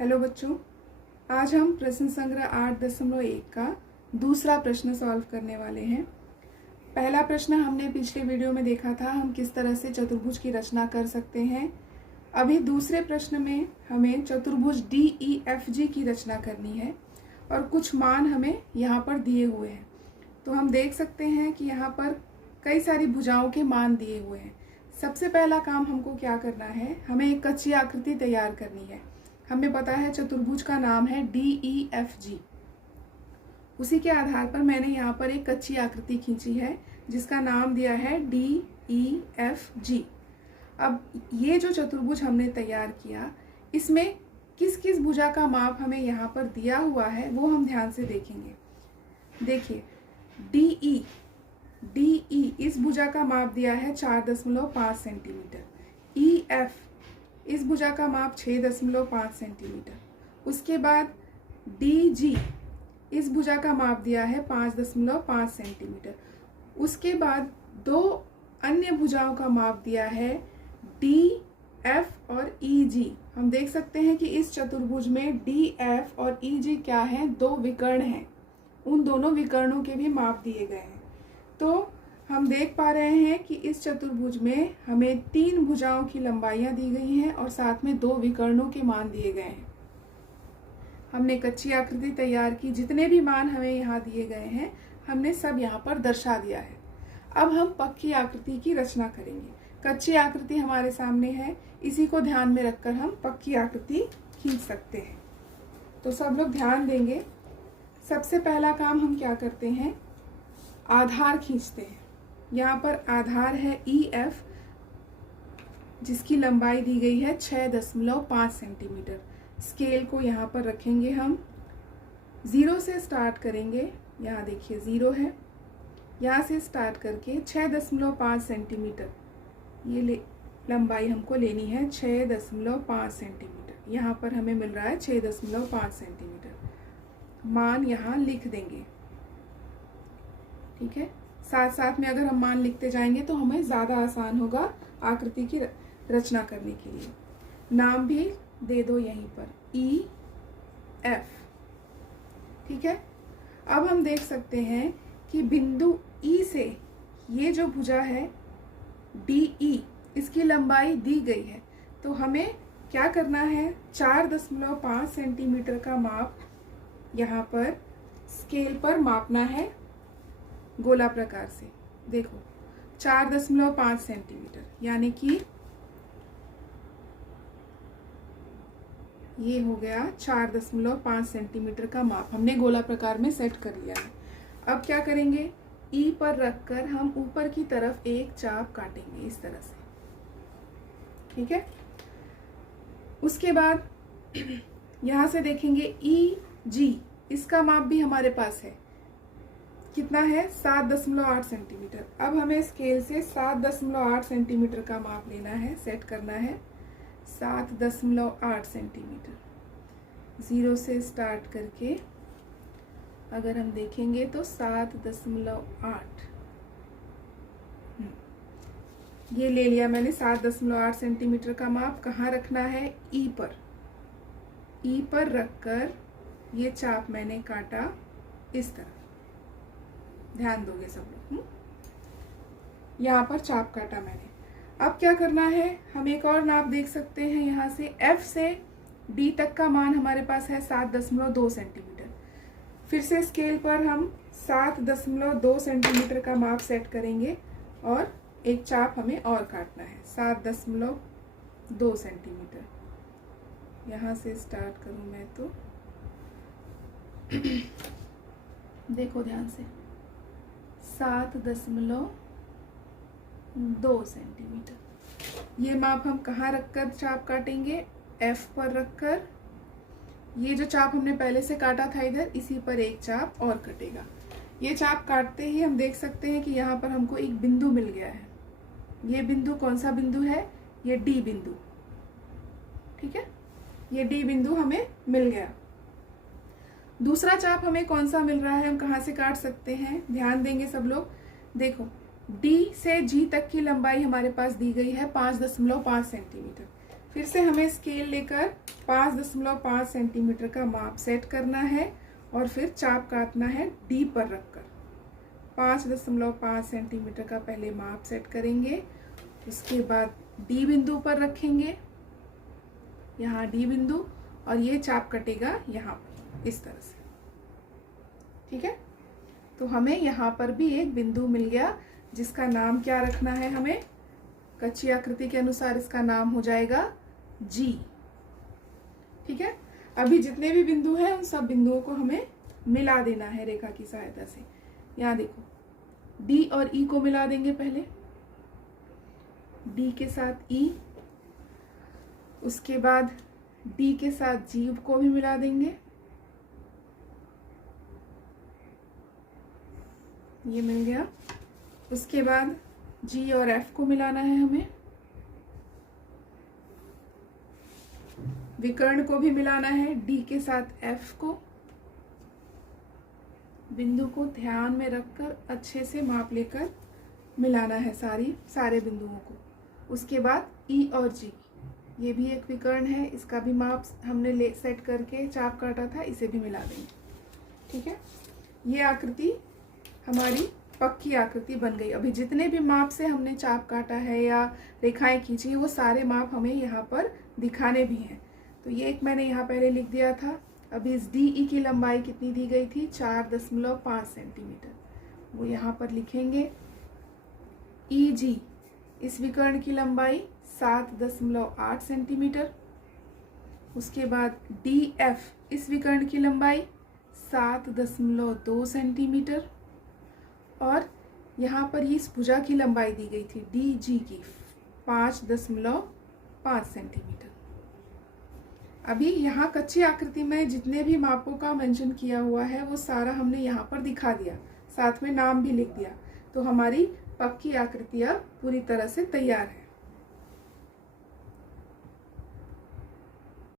Hello बच्चों, आज हम प्रश्न संग्रह 8.1 का दूसरा प्रश्न सॉल्व करने वाले हैं। पहला प्रश्न हमने पिछले वीडियो में देखा था, हम किस तरह से चतुर्भुज की रचना कर सकते हैं। अभी दूसरे प्रश्न में हमें चतुर्भुज DEFG की रचना करनी है और कुछ मान हमें यहाँ पर दिए हुए हैं। तो हम देख सकते हैं कि यहाँ पर कई सारी भुजाओं के मान दिए हुए हैं। सबसे पहला काम हमको क्या करना है, हमें एक कच्ची आकृति तैयार करनी है। हमें पता है चतुर्भुज का नाम है DEFG। उसी के आधार पर मैंने यहाँ पर एक कच्ची आकृति खींची है जिसका नाम दिया है DEFG। अब ये जो चतुर्भुज हमने तैयार किया, इसमें किस किस भुजा का माप हमें यहाँ पर दिया हुआ है वो हम ध्यान से देखेंगे। देखिए, DE इस भुजा का माप दिया है 4.5 सेंटीमीटर। EF इस भुजा का माप 6.5 सेंटीमीटर। उसके बाद DG इस भुजा का माप दिया है 5.5 सेंटीमीटर। उसके बाद दो अन्य भुजाओं का माप दिया है DF और EG। हम देख सकते हैं कि इस चतुर्भुज में DF और EG क्या है, दो विकर्ण हैं। उन दोनों विकर्णों के भी माप दिए गए हैं। तो हम देख पा रहे हैं कि इस चतुर्भुज में हमें 3 भुजाओं की लंबाइयां दी गई हैं और साथ में 2 विकर्णों के मान दिए गए हैं। हमने कच्ची आकृति तैयार की, जितने भी मान हमें यहाँ दिए गए हैं हमने सब यहाँ पर दर्शा दिया है। अब हम पक्की आकृति की रचना करेंगे। कच्ची आकृति हमारे सामने है, इसी को ध्यान में रखकर हम पक्की आकृति खींच सकते हैं। तो सब लोग ध्यान देंगे। सबसे पहला काम हम क्या करते हैं, आधार खींचते हैं। यहाँ पर आधार है EF, जिसकी लंबाई दी गई है 6.5 सेंटीमीटर। स्केल को यहाँ पर रखेंगे, हम 0 से स्टार्ट करेंगे। यहाँ देखिए 0 है, यहाँ से स्टार्ट करके 6.5 सेंटीमीटर ये लंबाई हमको लेनी है। 6.5 सेंटीमीटर यहाँ पर हमें मिल रहा है 6.5 सेंटीमीटर। मान यहाँ लिख देंगे, ठीक है। साथ साथ में अगर हम मान लिखते जाएंगे तो हमें ज़्यादा आसान होगा आकृति की रचना करने के लिए। नाम भी दे दो यहीं पर, EF, ठीक है। अब हम देख सकते हैं कि बिंदु E से ये जो भुजा है DE, इसकी लंबाई दी गई है। तो हमें क्या करना है, 4.5 सेंटीमीटर का माप यहाँ पर स्केल पर मापना है गोला प्रकार से। देखो 4.5 सेंटीमीटर, यानी कि ये हो गया 4.5 सेंटीमीटर का माप हमने गोला प्रकार में सेट कर लिया है। अब क्या करेंगे, E पर रखकर हम ऊपर की तरफ एक चाप काटेंगे इस तरह से, ठीक है। उसके बाद यहां से देखेंगे EG, इसका माप भी हमारे पास है, कितना है, 7.8 सेंटीमीटर। अब हमें स्केल से 7.8 सेंटीमीटर का माप लेना है, सेट करना है 7.8 सेंटीमीटर। 0 से स्टार्ट करके अगर हम देखेंगे तो 7.8 ये ले लिया मैंने। 7.8 सेंटीमीटर का माप कहाँ रखना है, E पर। E पर रखकर ये चाप मैंने काटा इस तरह, ध्यान दोगे सब लोग। यहाँ पर चाप काटा मैंने। अब क्या करना है, हम एक और नाप देख सकते हैं। यहाँ से F से D तक का मान हमारे पास है 7.2 सेंटीमीटर। फिर से स्केल पर हम 7.2 सेंटीमीटर का माप सेट करेंगे और एक चाप हमें और काटना है 7.2 सेंटीमीटर। यहाँ से स्टार्ट करूँ मैं तो देखो ध्यान से, 7.2 सेंटीमीटर। ये माप हम कहाँ रखकर चाप काटेंगे, F पर रखकर। ये जो चाप हमने पहले से काटा था इधर, इसी पर एक चाप और कटेगा। ये चाप काटते ही हम देख सकते हैं कि यहाँ पर हमको एक बिंदु मिल गया है। ये बिंदु कौन सा बिंदु है, ये D बिंदु, ठीक है। ये D बिंदु हमें मिल गया। दूसरा चाप हमें कौन सा मिल रहा है, हम कहाँ से काट सकते हैं, ध्यान देंगे सब लोग। देखो D से G तक की लंबाई हमारे पास दी गई है 5.5 सेंटीमीटर। फिर से हमें स्केल लेकर 5.5 सेंटीमीटर का माप सेट करना है और फिर चाप काटना है डी पर रखकर। 5.5 सेंटीमीटर का पहले माप सेट करेंगे, उसके बाद डी बिंदु पर रखेंगे, यहाँ डी बिंदु, और ये चाप कटेगा यहाँ पर इस तरह से। ठीक है, तो हमें यहाँ पर भी एक बिंदु मिल गया जिसका नाम क्या रखना है हमें, कच्ची आकृति के अनुसार इसका नाम हो जाएगा जी। ठीक है, अभी जितने भी बिंदु हैं उन सब बिंदुओं को हमें मिला देना है रेखा की सहायता से। यहाँ देखो, डी और ई को मिला देंगे पहले, डी के साथ ई, उसके बाद डी के साथ जी को भी मिला देंगे, ये मिल गया। उसके बाद जी और एफ को मिलाना है हमें, विकर्ण को भी मिलाना है, डी के साथ एफ को। बिंदु को ध्यान में रखकर अच्छे से माप लेकर मिलाना है सारे बिंदुओं को। उसके बाद ई और जी, ये भी एक विकर्ण है, इसका भी माप हमने सेट करके चाप काटा था, इसे भी मिला देंगे। ठीक है, ये आकृति हमारी पक्की आकृति बन गई। अभी जितने भी माप से हमने चाप काटा है या रेखाएं खींची वो सारे माप हमें यहाँ पर दिखाने भी हैं। तो ये एक मैंने यहाँ पहले लिख दिया था। अभी इस डी ई की लंबाई कितनी दी गई थी, 4.5 सेंटीमीटर, वो यहाँ पर लिखेंगे। ई जी, इस विकर्ण की लंबाई 7.8 सेंटीमीटर। उसके बाद डी एफ, इस विकर्ण की लंबाई 7.2 सेंटीमीटर। और यहाँ पर इस भुजा की लंबाई दी गई थी डी जी की 5.5 सेंटीमीटर। अभी यहाँ कच्ची आकृति में जितने भी मापों का मेंशन किया हुआ है वो सारा हमने यहाँ पर दिखा दिया, साथ में नाम भी लिख दिया। तो हमारी पक्की आकृति अब पूरी तरह से तैयार है।